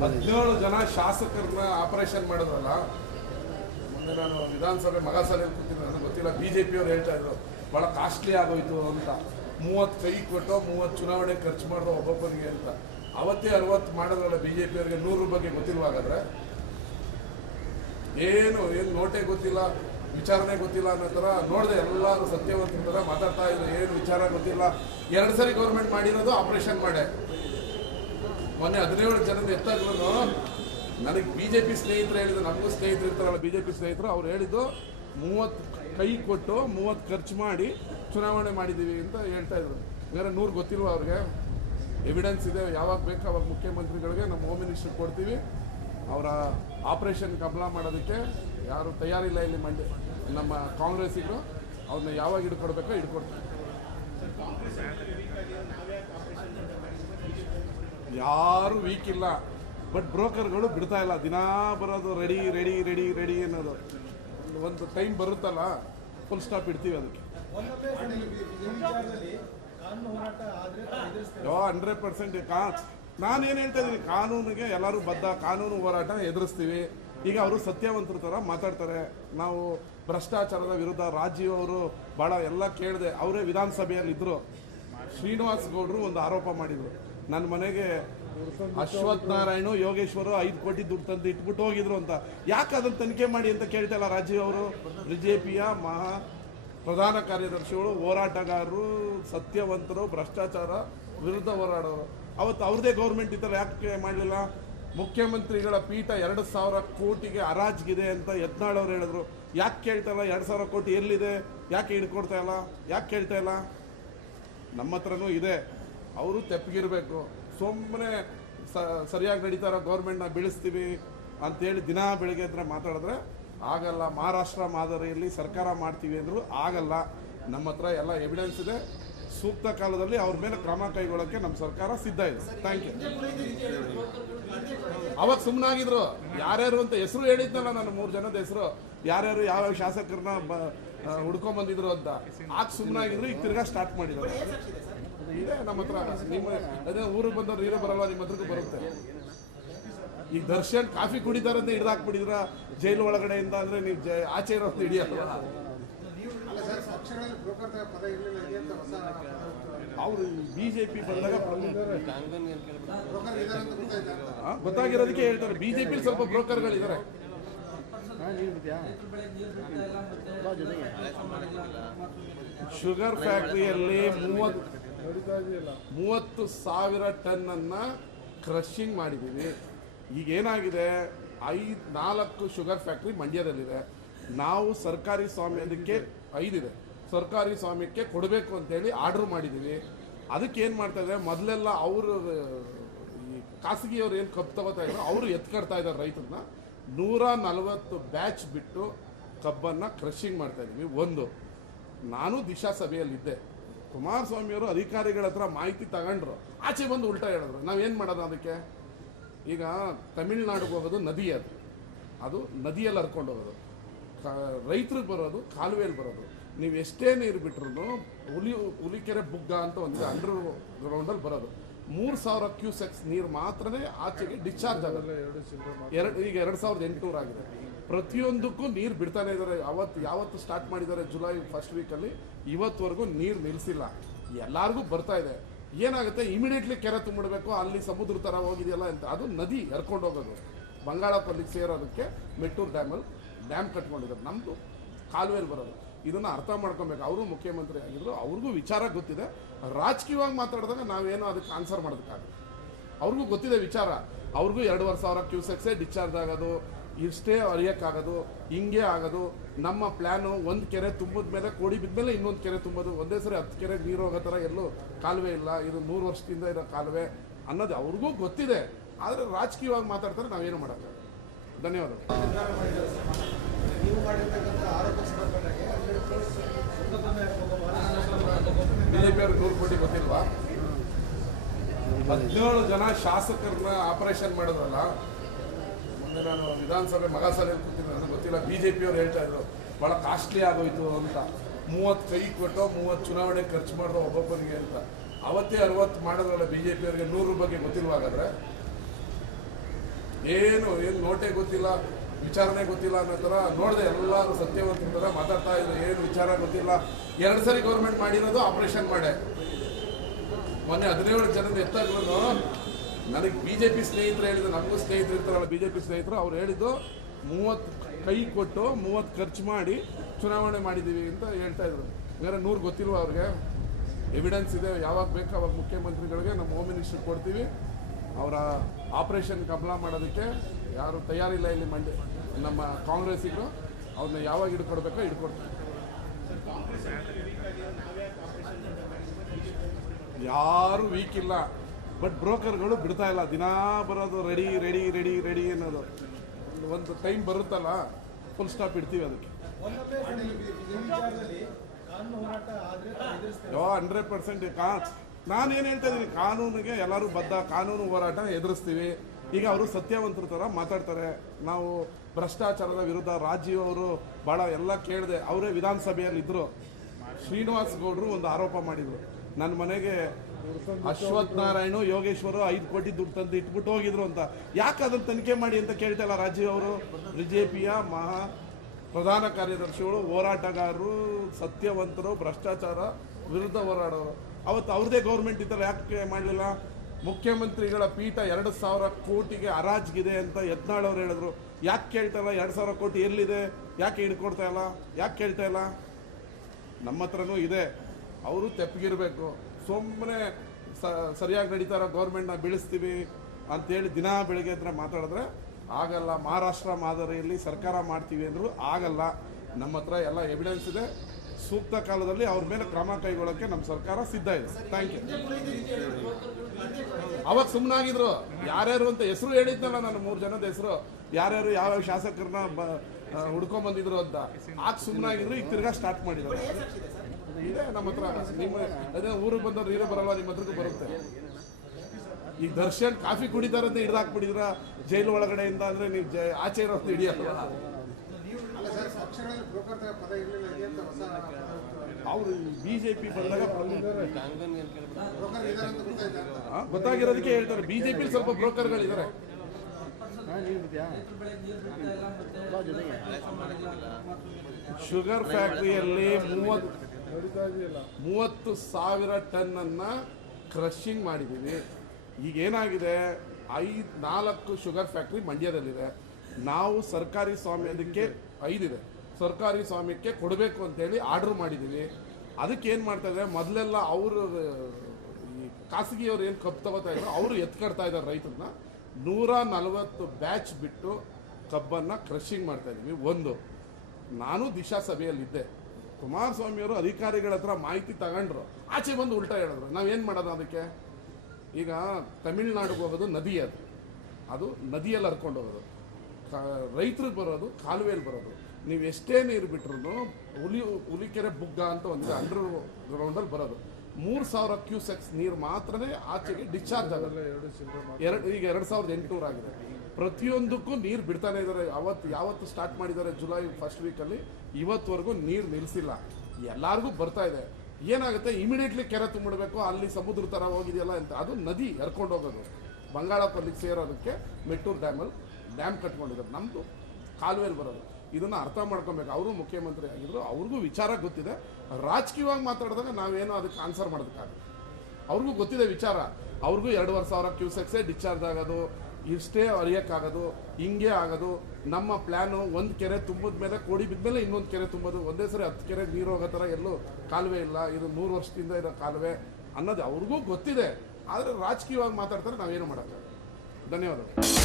17 ಜನ ಶಾಸಕರನ್ನ ಆಪರೇಷನ್ ಮಾಡಿದ್ರಲ್ಲ. ಮೊನ್ನೆ ನಾನು ವಿಧಾನಸಭೆ ಮಗಾಸಭೆಯಲ್ಲಿ ಕೂತಿದ್ದೆ, ನನಗೆ ಗೊತ್ತಿಲ್ಲ, ಬಿಜೆಪಿಯವ್ರು ಹೇಳ್ತಾ ಇದ್ರು ಭಾಳ ಕಾಸ್ಟ್ಲಿ ಆಗೋಯ್ತು ಅಂತ. 30 ಕೈ ಕೊಟ್ಟು 30 ಚುನಾವಣೆ ಖರ್ಚು ಮಾಡಿದ್ರು ಒಬ್ಬೊಬ್ಬರಿಗೆ ಅಂತ. ಅವತ್ತೇ 60 ಮಾಡಿದ್ರಲ್ಲ ಬಿಜೆಪಿಯವ್ರಿಗೆ. 100 ರೂಪಾಯಿಗೆ ಗೊತ್ತಿಲ್ವಾಗಾದ್ರೆ ಏನು ನೋಟೇ ಗೊತ್ತಿಲ್ಲ, ವಿಚಾರಣೆ ಗೊತ್ತಿಲ್ಲ ಅನ್ನೋ ಥರ ನೋಡಿದೆ. ಎಲ್ಲರೂ ಸತ್ಯವಂತರ ಥರ ಮಾತಾಡ್ತಾ ಇದ್ರು, ಏನು ವಿಚಾರ ಗೊತ್ತಿಲ್ಲ. 2 ಸರಿ ಗೌರ್ಮೆಂಟ್ ಮಾಡಿರೋದು ಆಪರೇಷನ್ ಮಾಡೆ. ಮೊನ್ನೆ 17 ಜನದ ಎತ್ತಾದ್ರು ನನಗೆ ಬಿಜೆಪಿ ಸ್ನೇಹಿತರು ಹೇಳಿದ್ರು, ನಮಗೂ ಸ್ನೇಹಿತರು ಇರ್ತಾರಲ್ಲ ಬಿಜೆಪಿ ಸ್ನೇಹಿತರು, ಅವ್ರು ಹೇಳಿದ್ದು 30 ಕೈ ಕೊಟ್ಟು 30 ಖರ್ಚು ಮಾಡಿ ಚುನಾವಣೆ ಮಾಡಿದ್ದೀವಿ ಅಂತ ಹೇಳ್ತಾ ಇದ್ರು. ಬೇರೆ 100 ಗೊತ್ತಿಲ್ವ ಅವ್ರಿಗೆ? ಎವಿಡೆನ್ಸ್ ಇದೆ, ಯಾವಾಗ ಬೇಕು ಅವಾಗ ಮುಖ್ಯಮಂತ್ರಿಗಳಿಗೆ ನಮ್ಮ ಹೋಮ್ ಮಿನಿಸ್ಟರ್ ಕೊಡ್ತೀವಿ. ಅವರ ಆಪರೇಷನ್ ಕಮಲ ಮಾಡೋದಕ್ಕೆ ಯಾರು ತಯಾರಿಲ್ಲ ಇಲ್ಲಿ ನಮ್ಮ ಕಾಂಗ್ರೆಸ್ಸಿಗರು. ಅವ್ರನ್ನ ಯಾವಾಗ ಹಿಡ್ಕೊಡ್ಬೇಕೋ ಹಿಡ್ಕೊಡ್ತೀವಿ. ಯಾರು ವೀಕ್ ಇಲ್ಲ, ಬಟ್ ಬ್ರೋಕರ್ಗಳು ಬಿಡ್ತಾ ಇಲ್ಲ. ದಿನಾ ಬರೋದು ರೆಡಿ ರೆಡಿ ರೆಡಿ ರೆಡಿ ಅನ್ನೋದು. ಒಂದು ಟೈಮ್ ಬರುತ್ತಲ್ಲ, ಫುಲ್ ಸ್ಟಾಪ್ ಇಡ್ತೀವಿ ಅದಕ್ಕೆ. 100% ನಾನೇನು ಹೇಳ್ತಾ ಇದ್ದೀನಿ, ಕಾನೂನಿಗೆ ಎಲ್ಲರೂ ಬದ್ಧ. ಕಾನೂನು ಹೋರಾಟ ಎದುರಿಸ್ತೀವಿ. ಈಗ ಅವರು ಸತ್ಯವಂತರ ಥರ ಮಾತಾಡ್ತಾರೆ. ನಾವು ಭ್ರಷ್ಟಾಚಾರದ ವಿರುದ್ಧ ರಾಜೀವ್ ಅವರು ಭಾಳ ಎಲ್ಲ ಕೇಳಿದೆ. ಅವರೇ ವಿಧಾನಸಭೆಯಲ್ಲಿ ಇದ್ದರು. ಶ್ರೀನಿವಾಸ್ ಗೌಡರು ಒಂದು ಆರೋಪ ಮಾಡಿದರು, ನನ್ನ ಮನೆಗೆ ಅಶ್ವಥ್ ನಾರಾಯಣ ಯೋಗೇಶ್ವರು 5 ಕೋಟಿ ದುಡ್ಡು ತಂದು ಇಟ್ಬಿಟ್ಟು ಹೋಗಿದ್ರು ಅಂತ. ಯಾಕೆ ಅದನ್ನು ತನಿಖೆ ಮಾಡಿ ಅಂತ ಕೇಳ್ತಲ್ಲ ರಾಜೀವ್ ಅವರು? ಬಿಜೆಪಿಯ ಪ್ರಧಾನ ಕಾರ್ಯದರ್ಶಿಗಳು, ಹೋರಾಟಗಾರರು, ಸತ್ಯವಂತರು, ಭ್ರಷ್ಟಾಚಾರ ವಿರುದ್ಧ ಹೋರಾಡೋರು. ಅವತ್ತು ಅವ್ರದ್ದೇ ಗೌರ್ಮೆಂಟ್ ಇದ್ದರೆ ಯಾಕೆ ಮಾಡಲಿಲ್ಲ? ಮುಖ್ಯಮಂತ್ರಿಗಳ ಪೀಠ 2,000 ಕೋಟಿಗೆ ಹರಾಜ್ಗಿದೆ ಅಂತ ಯತ್ನಾಳ್ ಅವ್ರು ಹೇಳಿದ್ರು. ಯಾಕೆ ಕೇಳ್ತಾಯಿಲ್ಲ? 2,000 ಕೋಟಿ ಎಲ್ಲಿದೆ? ಯಾಕೆ ಹಿಡ್ಕೊಡ್ತಾ ಇಲ್ಲ? ಯಾಕೆ ಕೇಳ್ತಾ ಇಲ್ಲ? ನಮ್ಮ ಹತ್ರನೂ ಇದೆ. ಅವರು ತೆಪ್ಪಗಿರಬೇಕು. ಸುಮ್ಮನೆ ಸರಿಯಾಗಿ ನಡೀತಾರ ಗೌರ್ಮೆಂಟ್ನ ಬೀಳಿಸ್ತೀವಿ ಅಂತೇಳಿ ದಿನ ಬೆಳಿಗ್ಗೆ ಹತ್ರ ಮಾತಾಡಿದ್ರೆ ಆಗಲ್ಲ. ಮಹಾರಾಷ್ಟ್ರ ಮಾದರಿಯಲ್ಲಿ ಸರ್ಕಾರ ಮಾಡ್ತೀವಿ ಅಂದರು ಆಗಲ್ಲ. ನಮ್ಮ ಹತ್ರ ಎಲ್ಲ ಎವಿಡೆನ್ಸ್ ಇದೆ. ಸೂಕ್ತ ಕಾಲದಲ್ಲಿ ಅವ್ರ ಮೇಲೆ ಕ್ರಮ ಕೈಗೊಳ್ಳೋಕ್ಕೆ ನಮ್ಮ ಸರ್ಕಾರ ಸಿದ್ಧ ಇದೆ. Thank you. ಅವಾಗ ಸುಮ್ಮನಾಗಿದ್ರು. ಯಾರ್ಯಾರು ಅಂತ ಹೆಸರು ಹೇಳಿದ್ನಲ್ಲ ನಾನು, 3 ಜನದ ಹೆಸರು, ಯಾರ್ಯಾರು ಯಾವ್ಯಾವ ಶಾಸಕರನ್ನ ಹುಡ್ಕೊಂಬಂದಿದ್ರು ಅಂತ. ಆಗ ಸುಮ್ಮನಾಗಿದ್ರು. ಈಗ ತಿರ್ಗಾ ಸ್ಟಾರ್ಟ್ ಮಾಡಿದ್ರು. ಇದೆ ನಮ್ಮ ಹತ್ರ. ನಿಮ್ಮ ಅದೇ ಊರಿಗೆ ಬಂದವ್ರು ನೀರೇ ಬರಲ್ಲ, ನಿಮ್ಮ ಹತ್ರಕ್ಕೂ ಬರುತ್ತೆ. ಈಗ ದರ್ಶನ್ ಕಾಫಿ ಕುಡಿತಾರಂತ ಹಿಡ್ದಾಕ್ಬಿಟ್ಟಿದ್ರ ಜೈಲು ಒಳಗಡೆಯಿಂದ. ಅಂದ್ರೆ ನೀವು ಆಚೆ ಇರೋದು ಹಿಡಿಯಲ್ಲ. ಅವರು ಬಿಜೆಪಿ ಬಂದಾಗ ಗೊತ್ತಾಗಿರೋದಕ್ಕೆ ಹೇಳ್ತಾರೆ. ಬಿಜೆಪಿ ಸ್ವಲ್ಪ ಬ್ರೋಕರ್ಗಳಿದ್ದಾರೆ. ಶುಗರ್ ಫ್ಯಾಕ್ಟರಿಯಲ್ಲಿ 30,000 ಟನ್ ಅನ್ನ ಕ್ರಷಿಂಗ್ ಮಾಡಿದ್ದೀವಿ. ಈಗ ಏನಾಗಿದೆ, 4 ಶುಗರ್ ಫ್ಯಾಕ್ಟ್ರಿ ಮಂಡ್ಯದಲ್ಲಿದೆ. ನಾವು ಸರ್ಕಾರಿ ಸ್ವಾಮ್ಯದಕ್ಕೆ 5 ಇದೆ, ಸರ್ಕಾರಿ ಸ್ವಾಮ್ಯಕ್ಕೆ ಕೊಡಬೇಕು ಅಂತೇಳಿ ಆರ್ಡರ್ ಮಾಡಿದ್ದೀವಿ. ಅದಕ್ಕೆ ಏನು ಮಾಡ್ತಾ ಇದ್ದಾರೆ, ಮೊದಲೆಲ್ಲ ಅವರು ಈ ಖಾಸಗಿಯವ್ರು ಏನು ಕಬ್ಬು ತಗೋತಾ ಇದ್ರು, ಅವರು ಎತ್ಕಡ್ತಾ ಇದ್ದಾರೆ ರೈತರನ್ನ. 140 ಬ್ಯಾಚ್ ಬಿಟ್ಟು ಕಬ್ಬನ್ನು ಕ್ರಷಿಂಗ್ ಮಾಡ್ತಾ ಇದ್ದೀವಿ. ನಾನು ದಿಶಾ ಸಭೆಯಲ್ಲಿದ್ದೆ. ಕುಮಾರಸ್ವಾಮಿಯವರು ಅಧಿಕಾರಿಗಳ ಹತ್ರ ಮಾಹಿತಿ ತಗೊಂಡ್ರು, ಆಚೆ ಬಂದು ಉಲ್ಟಾ ಹೇಳಿದ್ರು. ನಾವೇನು ಮಾಡೋದು ಅದಕ್ಕೆ? ಈಗ ತಮಿಳ್ನಾಡಿಗೆ ಹೋಗೋದು ನದಿ, ಅದು ನದಿಯಲ್ಲಿ ಹರ್ಕೊಂಡು ಹೋಗೋದು. ರೈತರಿಗೆ ಬರೋದು ಕಾಲುವೆಯಲ್ಲಿ ಬರೋದು. ನೀವು ಎಷ್ಟೇ ನೀರು ಬಿಟ್ರು ಹುಲಿಕೆರೆ ಬುಗ್ಗ ಅಂತ ಒಂದಿದೆ, ಅಂಡರ್ ಗ್ರೌಂಡಲ್ಲಿ ಬರೋದು. 3,000 ಕ್ಯೂಸೆಕ್ಸ್ ನೀರು ಮಾತ್ರನೇ ಆಚೆಗೆ ಡಿಸ್ಚಾರ್ಜ್ ಆಗೋದು. ಈಗ 2,800 ಆಗಿದೆ. ಪ್ರತಿಯೊಂದಕ್ಕೂ ನೀರು ಬಿಡ್ತಾನೆ ಇದ್ದಾರೆ. ಯಾವತ್ತು ಸ್ಟಾರ್ಟ್ ಮಾಡಿದ್ದಾರೆ, ಜುಲೈ ಫಸ್ಟ್ ವೀಕಲ್ಲಿ, ಇವತ್ತುವರೆಗೂ ನೀರು ನಿಲ್ಲಿಸಿಲ್ಲ. ಎಲ್ಲರಿಗೂ ಬರ್ತಾ ಇದೆ. ಏನಾಗುತ್ತೆ, ಇಮಿಡಿಯೇಟ್ಲಿ ಕೆರೆ ತುಂಬಿಡಬೇಕು. ಅಲ್ಲಿ ಸಮುದ್ರ ಥರ ಹೋಗಿದೆಯಲ್ಲ ಅಂತ, ಅದು ನದಿ ಹರ್ಕೊಂಡು ಹೋಗೋದು. ಬಂಗಾಳಕೊಲ್ಲಿಗೆ ಸೇರೋದಕ್ಕೆ ಮೆಟ್ಟೂರು ಡ್ಯಾಮ್ ಕಟ್ಕೊಂಡಿದ್ದಾರೆ. ನಮ್ಮದು ಕಾಲುವೆಯಲ್ಲಿ ಬರೋದು. ಇದನ್ನು ಅರ್ಥ ಮಾಡ್ಕೊಬೇಕು. ಅವರು ಮುಖ್ಯಮಂತ್ರಿ ಆಗಿದ್ರು, ಅವ್ರಿಗೂ ವಿಚಾರ ಗೊತ್ತಿದೆ. ರಾಜಕೀಯವಾಗಿ ಮಾತಾಡಿದಾಗ ನಾವೇನೋ ಅದಕ್ಕೆ ಆನ್ಸರ್ ಮಾಡೋದಕ್ಕಾಗಲ್ಲ. ಅವ್ರಿಗೂ ಗೊತ್ತಿದೆ ವಿಚಾರ. ಅವ್ರಿಗೂ 2,500 ಕ್ಯೂಸೆಕ್ಸೇ ಡಿಸ್ಚಾರ್ಜ್ ಆಗೋದು, ಇಷ್ಟೇ ಅರಿಯೋಕ್ಕಾಗೋದು, ಹಿಂಗೆ ಆಗೋದು. ನಮ್ಮ ಪ್ಲ್ಯಾನು ಒಂದು ಕೆರೆ ತುಂಬಿದ ಮೇಲೆ, ಕೋಡಿ ಬಿದ್ಮೇಲೆ ಇನ್ನೊಂದು ಕೆರೆ ತುಂಬೋದು. ಒಂದೇ ಸರಿ 10 ಕೆರೆಗೆ ನೀರು ಹೋಗೋ ಥರ ಎಲ್ಲೂ ಕಾಲುವೆ ಇಲ್ಲ. ಇದು 100 ವರ್ಷದಿಂದ ಇರೋ ಕಾಲುವೆ ಅನ್ನೋದು ಅವ್ರಿಗೂ ಗೊತ್ತಿದೆ. ಆದರೆ ರಾಜಕೀಯವಾಗಿ ಮಾತಾಡ್ತಾರೆ, ನಾವೇನು ಮಾಡೋದು. ಧನ್ಯವಾದಗಳು. ಬಿಜೆಪಿಯವ್ರು 100 ಕೋಟಿ ಗೊತ್ತಿಲ್ವಾ? 17 ಜನ ಶಾಸಕರನ್ನ ಆಪರೇಷನ್ ಮಾಡಿದ್ರಲ್ಲ. ಮೊನ್ನೆ ನಾನು ವಿಧಾನಸಭೆ ಮಗಾಸಭೆಯಲ್ಲಿ ಕೂತಿದ್ದೆ, ನನಗೆ ಗೊತ್ತಿಲ್ಲ, ಬಿಜೆಪಿಯವ್ರು ಹೇಳ್ತಾ ಇದ್ರು ಭಾಳ ಕಾಸ್ಟ್ಲಿ ಆಗೋಯ್ತು ಅಂತ. 30 ಕೈ ಕೊಟ್ಟು 30 ಚುನಾವಣೆ ಖರ್ಚು ಮಾಡಿದ್ರು ಒಬ್ಬೊಬ್ಬರಿಗೆ ಅಂತ. ಅವತ್ತೇ 60 ಮಾಡಿದ್ರಲ್ಲ ಬಿಜೆಪಿಯವ್ರಿಗೆ. 100 ರೂಪಾಯಿಗೆ ಗೊತ್ತಿಲ್ವಾಗಾದ್ರೆ ಏನು ನೋಟೇ ಗೊತ್ತಿಲ್ಲ, ವಿಚಾರನೆ ಗೊತ್ತಿಲ್ಲ ಅನ್ನೋ ಥರ ನೋಡಿದೆ. ಎಲ್ಲರೂ ಸತ್ಯವಂತರ ಥರ ಮಾತಾಡ್ತಾ ಇದ್ರು, ಏನು ವಿಚಾರ ಗೊತ್ತಿಲ್ಲ. 2 ಸರಿ ಗೌರ್ಮೆಂಟ್ ಮಾಡಿರೋದು ಆಪರೇಷನ್ ಮಾಡೆ. ಮೊನ್ನೆ 17 ಜನದ ಎತ್ತಾಗ್ಲೂ ನನಗೆ BJP ಸ್ನೇಹಿತರು ಹೇಳಿದ್ದು, ನಮಗೂ ಸ್ನೇಹಿತರು ಇರ್ತಾರಲ್ಲ BJP ಸ್ನೇಹಿತರು, ಅವ್ರು ಹೇಳಿದ್ದು 30 ಕೈ ಕೊಟ್ಟು 30 ಖರ್ಚು ಮಾಡಿ ಚುನಾವಣೆ ಮಾಡಿದ್ದೀವಿ ಅಂತ ಹೇಳ್ತಾ ಇದ್ರು. ಬೇರೆ 100 ಗೊತ್ತಿಲ್ವ ಅವ್ರಿಗೆ? ಎವಿಡೆನ್ಸ್ ಇದೆ, ಯಾವಾಗ ಬೇಕು ಅವಾಗ ಮುಖ್ಯಮಂತ್ರಿಗಳಿಗೆ ನಮ್ಮ ಹೋಮ್ ಮಿನಿಸ್ಟರ್ ಕೊಡ್ತೀವಿ. ಅವರ ಆಪರೇಷನ್ ಕಮಲ ಮಾಡೋದಕ್ಕೆ ಯಾರು ತಯಾರಿಲ್ಲ ಇಲ್ಲಿ ನಮ್ಮ ಕಾಂಗ್ರೆಸ್ಸಿಗರು. ಅವ್ರನ್ನ ಯಾವಾಗ ಹಿಡ್ಕೊಡ್ಬೇಕೋ ಹಿಡ್ಕೊಡ್ತೀವಿ. ಯಾರು ವೀಕ್ ಇಲ್ಲ, ಬಟ್ ಬ್ರೋಕರ್ಗಳು ಬಿಡ್ತಾ ಇಲ್ಲ. ದಿನಾ ಬರೋದು ರೆಡಿ ರೆಡಿ ರೆಡಿ ರೆಡಿ ಅನ್ನೋದು. ಒಂದು ಟೈಮ್ ಬರುತ್ತಲ್ಲ, ಫುಲ್ ಸ್ಟಾಪ್ ಇಡ್ತೀವಿ ಅದಕ್ಕೆ. 100% ನಾನೇನು ಹೇಳ್ತಾ ಇದ್ದೀನಿ, ಕಾನೂನಿಗೆ ಎಲ್ಲರೂ ಬದ್ಧ. ಕಾನೂನು ಹೋರಾಟ ಎದುರಿಸ್ತೀವಿ. ಈಗ ಅವರು ಸತ್ಯವಂತರ ಥರ ಮಾತಾಡ್ತಾರೆ. ನಾವು ಭ್ರಷ್ಟಾಚಾರದ ವಿರುದ್ಧ ರಾಜೀವ್ ಅವರು ಭಾಳ ಎಲ್ಲ ಕೇಳಿದೆ. ಅವರೇ ವಿಧಾನಸಭೆಯಲ್ಲಿ ಇದ್ದರು. ಶ್ರೀನಿವಾಸ್ ಗೌಡರು ಒಂದು ಆರೋಪ ಮಾಡಿದರು, ನನ್ನ ಮನೆಗೆ ಅಶ್ವಥ್ ನಾರಾಯಣ ಯೋಗೇಶ್ವರು 5 ಕೋಟಿ ದುಡ್ಡು ತಂದು ಇಟ್ಬಿಟ್ಟು ಹೋಗಿದ್ರು ಅಂತ. ಯಾಕೆ ಅದನ್ನು ತನಿಖೆ ಮಾಡಿ ಅಂತ ಕೇಳ್ತಲ್ಲ ರಾಜೀವ್ ಅವರು? BJPಯ ಪ್ರಧಾನ ಕಾರ್ಯದರ್ಶಿಗಳು, ಹೋರಾಟಗಾರರು, ಸತ್ಯವಂತರು, ಭ್ರಷ್ಟಾಚಾರ ವಿರುದ್ಧ ಹೋರಾಡೋರು. ಅವತ್ತು ಅವ್ರದ್ದೇ ಗೌರ್ಮೆಂಟ್ ಇದ್ದರೆ ಯಾಕೆ ಮಾಡಲಿಲ್ಲ? ಮುಖ್ಯಮಂತ್ರಿಗಳ ಪೀಠ 2,000 ಕೋಟಿಗೆ ಹರಾಜ್ಗಿದೆ ಅಂತ ಯತ್ನಾಳ್ ಅವ್ರು ಹೇಳಿದ್ರು. ಯಾಕೆ ಕೇಳ್ತಾ ಇಲ್ಲ? 2,000 ಕೋಟಿ ಎಲ್ಲಿದೆ? ಯಾಕೆ ಹಿಡ್ಕೊಡ್ತಾ ಇಲ್ಲ? ಯಾಕೆ ಕೇಳ್ತಾ ಇಲ್ಲ? ನಮ್ಮ ಹತ್ರನೂ ಇದೆ. ಅವರು ತೆಪ್ಪಗಿರಬೇಕು. ಸುಮ್ಮನೆ ಸರಿಯಾಗಿ ನಡೀತಾರ ಗೌರ್ಮೆಂಟ್ನ ಬೀಳಿಸ್ತೀವಿ ಅಂತೇಳಿ ದಿನ ಬೆಳಗ್ಗೆ ಹತ್ರ ಮಾತಾಡಿದ್ರೆ ಆಗಲ್ಲ. ಮಹಾರಾಷ್ಟ್ರ ಮಾದರಿಯಲ್ಲಿ ಸರ್ಕಾರ ಮಾಡ್ತೀವಿ ಅಂದರು ಆಗಲ್ಲ. ನಮ್ಮ ಹತ್ರ ಎಲ್ಲ ಎವಿಡೆನ್ಸ್ ಇದೆ. ಸೂಕ್ತ ಕಾಲದಲ್ಲಿ ಅವ್ರ ಮೇಲೆ ಕ್ರಮ ಕೈಗೊಳ್ಳೋಕ್ಕೆ ನಮ್ಮ ಸರ್ಕಾರ ಸಿದ್ಧ ಇದೆ. Thank you. ಅವಾಗ ಸುಮ್ಮನಾಗಿದ್ರು. ಯಾರ್ಯಾರು ಅಂತ ಹೆಸರು ಹೇಳಿದ್ನಲ್ಲ ನಾನು, 3 ಜನದ ಹೆಸರು, ಯಾರ್ಯಾರು ಯಾವ್ಯಾವ ಶಾಸಕರನ್ನ ಹುಡ್ಕೊಂಬಂದಿದ್ರು ಅಂತ. ಆಗ ಸುಮ್ಮನಾಗಿದ್ರು. ಈಗ ತಿರ್ಗಾ ಸ್ಟಾರ್ಟ್ ಮಾಡಿದ್ರು. ಇದೆ ನಮ್ಮ ಹತ್ರ. ನಿಮ್ಮ ಅದೇ ಊರಿಗೆ ಬಂದವ್ರು ನೀರೇ ಬರಲ್ಲ, ನಿಮ್ಮ ಹತ್ರಕ್ಕೂ ಬರುತ್ತೆ. ಈಗ ದರ್ಶನ್ ಕಾಫಿ ಕುಡಿತಾರಂತ ಹಿಡ್ದಾಕ್ಬಿಟ್ಟಿದ್ರ ಜೈಲು ಒಳಗಡೆಯಿಂದ. ಅಂದ್ರೆ ನೀವು ಆಚೆ ಇರೋದು ಹಿಡಿಯಲ್ಲ. ಅವರು BJP ಬಂದಾಗ ಗೊತ್ತಾಗಿರೋದಕ್ಕೆ ಹೇಳ್ತಾರೆ. BJP ಸ್ವಲ್ಪ ಬ್ರೋಕರ್ಗಳಿದ್ದಾರೆ. ಶುಗರ್ ಫ್ಯಾಕ್ಟರಿಯಲ್ಲಿ 30,000 ಟನ್ ಅನ್ನ ಕ್ರಷಿಂಗ್ ಮಾಡಿದ್ದೀವಿ. ಈಗ ಏನಾಗಿದೆ, 4 ಶುಗರ್ ಫ್ಯಾಕ್ಟ್ರಿ ಮಂಡ್ಯದಲ್ಲಿದೆ. ನಾವು ಸರ್ಕಾರಿ ಸ್ವಾಮ್ಯದಕ್ಕೆ 5 ಇದೆ, ಸರ್ಕಾರಿ ಸ್ವಾಮ್ಯಕ್ಕೆ ಕೊಡಬೇಕು ಅಂತೇಳಿ ಆರ್ಡರ್ ಮಾಡಿದ್ದೀವಿ. ಅದಕ್ಕೆ ಏನು ಮಾಡ್ತಾ ಇದ್ದಾರೆ, ಮೊದಲೆಲ್ಲ ಅವರು ಈ ಖಾಸಗಿಯವ್ರು ಏನು ಕಬ್ಬು ತಗೋತಾ ಇದ್ರು, ಅವರು ಎತ್ಕಡ್ತಾ ಇದ್ದಾರೆ ರೈತರನ್ನ. 140 ಬ್ಯಾಚ್ ಬಿಟ್ಟು ಕಬ್ಬನ್ನು ಕ್ರಷಿಂಗ್ ಮಾಡ್ತಾ ಇದ್ದೀವಿ. ನಾನು ದಿಶಾ ಸಭೆಯಲ್ಲಿದ್ದೆ. ಕುಮಾರಸ್ವಾಮಿಯವರು ಅಧಿಕಾರಿಗಳ ಹತ್ರ ಮಾಹಿತಿ ತಗೊಂಡ್ರು, ಆಚೆ ಬಂದು ಉಲ್ಟಾ ಹೇಳಿದ್ರು. ನಾವೇನು ಮಾಡೋದು ಅದಕ್ಕೆ? ಈಗ ತಮಿಳ್ನಾಡಿಗೆ ಹೋಗೋದು ನದಿ, ಅದು ನದಿಯಲ್ಲಿ ಹರ್ಕೊಂಡು ಹೋಗೋದು. ರೈತರಿಗೆ ಬರೋದು ಕಾಲುವೆಯಲ್ಲಿ ಬರೋದು. ನೀವು ಎಷ್ಟೇ ನೀರು ಬಿಟ್ರು ಹುಲಿಕೆರೆ ಬುಗ್ಗ ಅಂತ ಒಂದು ಅಂಡರ್ ಗ್ರೌಂಡಲ್ಲಿ ಬರೋದು. 3,000 ಕ್ಯೂಸೆಕ್ಸ್ ನೀರು ಮಾತ್ರನೇ ಆಚೆಗೆ ಡಿಸ್ಚಾರ್ಜ್ ಆಗೋದು. ಈಗ 2,800 ಆಗಿದೆ. ಪ್ರತಿಯೊಂದಕ್ಕೂ ನೀರು ಬಿಡ್ತಾನೆ ಇದ್ದಾರೆ. ಯಾವತ್ತು ಸ್ಟಾರ್ಟ್ ಮಾಡಿದ್ದಾರೆ, ಜುಲೈ ಫಸ್ಟ್ ವೀಕಲ್ಲಿ, ಇವತ್ತುವರೆಗೂ ನೀರು ನಿಲ್ಲಿಸಿಲ್ಲ. ಎಲ್ಲರಿಗೂ ಬರ್ತಾ ಇದೆ. ಏನಾಗುತ್ತೆ, ಇಮಿಡಿಯೇಟ್ಲಿ ಕೆರೆ ತುಂಬಿಡಬೇಕು. ಅಲ್ಲಿ ಸಮುದ್ರ ಥರ ಹೋಗಿದೆಯಲ್ಲ ಅಂತ, ಅದು ನದಿ ಹರ್ಕೊಂಡು ಹೋಗೋದು. ಬಂಗಾಳಕೊಲ್ಲಿಗೆ ಸೇರೋದಕ್ಕೆ ಮೆಟ್ಟೂರು ಡ್ಯಾಮ್ ಕಟ್ಕೊಂಡಿದ್ದಾರೆ. ನಮ್ಮದು ಕಾಲುವೆಯಲ್ಲಿ ಬರೋದು. ಇದನ್ನು ಅರ್ಥ ಮಾಡ್ಕೊಬೇಕು. ಅವರು ಮುಖ್ಯಮಂತ್ರಿ ಆಗಿದ್ರು, ಅವ್ರಿಗೂ ವಿಚಾರ ಗೊತ್ತಿದೆ. ರಾಜಕೀಯವಾಗಿ ಮಾತಾಡಿದಾಗ ನಾವೇನೋ ಅದಕ್ಕೆ ಆನ್ಸರ್ ಮಾಡೋದಕ್ಕಾಗಲ್ಲ. ಅವ್ರಿಗೂ ಗೊತ್ತಿದೆ ವಿಚಾರ. ಅವ್ರಿಗೂ 2,500 ಕ್ಯೂಸೆಕ್ಸೇ ಡಿಸ್ಚಾರ್ಜ್ ಆಗೋದು, ಇಷ್ಟೇ ಅರಿಯೋಕ್ಕಾಗೋದು, ಹಿಂಗೆ ಆಗೋದು. ನಮ್ಮ ಪ್ಲ್ಯಾನು ಒಂದು ಕೆರೆ ತುಂಬಿದ ಮೇಲೆ, ಕೋಡಿ ಬಿದ್ಮೇಲೆ ಇನ್ನೊಂದು ಕೆರೆ ತುಂಬೋದು. ಒಂದೇ ಸರಿ 10 ಕೆರೆ ನೀರು ಹೋಗೋ ಥರ ಎಲ್ಲೂ ಕಾಲುವೆ ಇಲ್ಲ. ಇದು 100 ವರ್ಷದಿಂದ ಇರೋ ಕಾಲುವೆ ಅನ್ನೋದು ಅವ್ರಿಗೂ ಗೊತ್ತಿದೆ. ಆದರೆ ರಾಜಕೀಯವಾಗಿ ಮಾತಾಡ್ತಾರೆ, ನಾವೇನು ಮಾಡೋಕ್ಕಾಗಲ್ಲ. ಧನ್ಯವಾದಗಳು.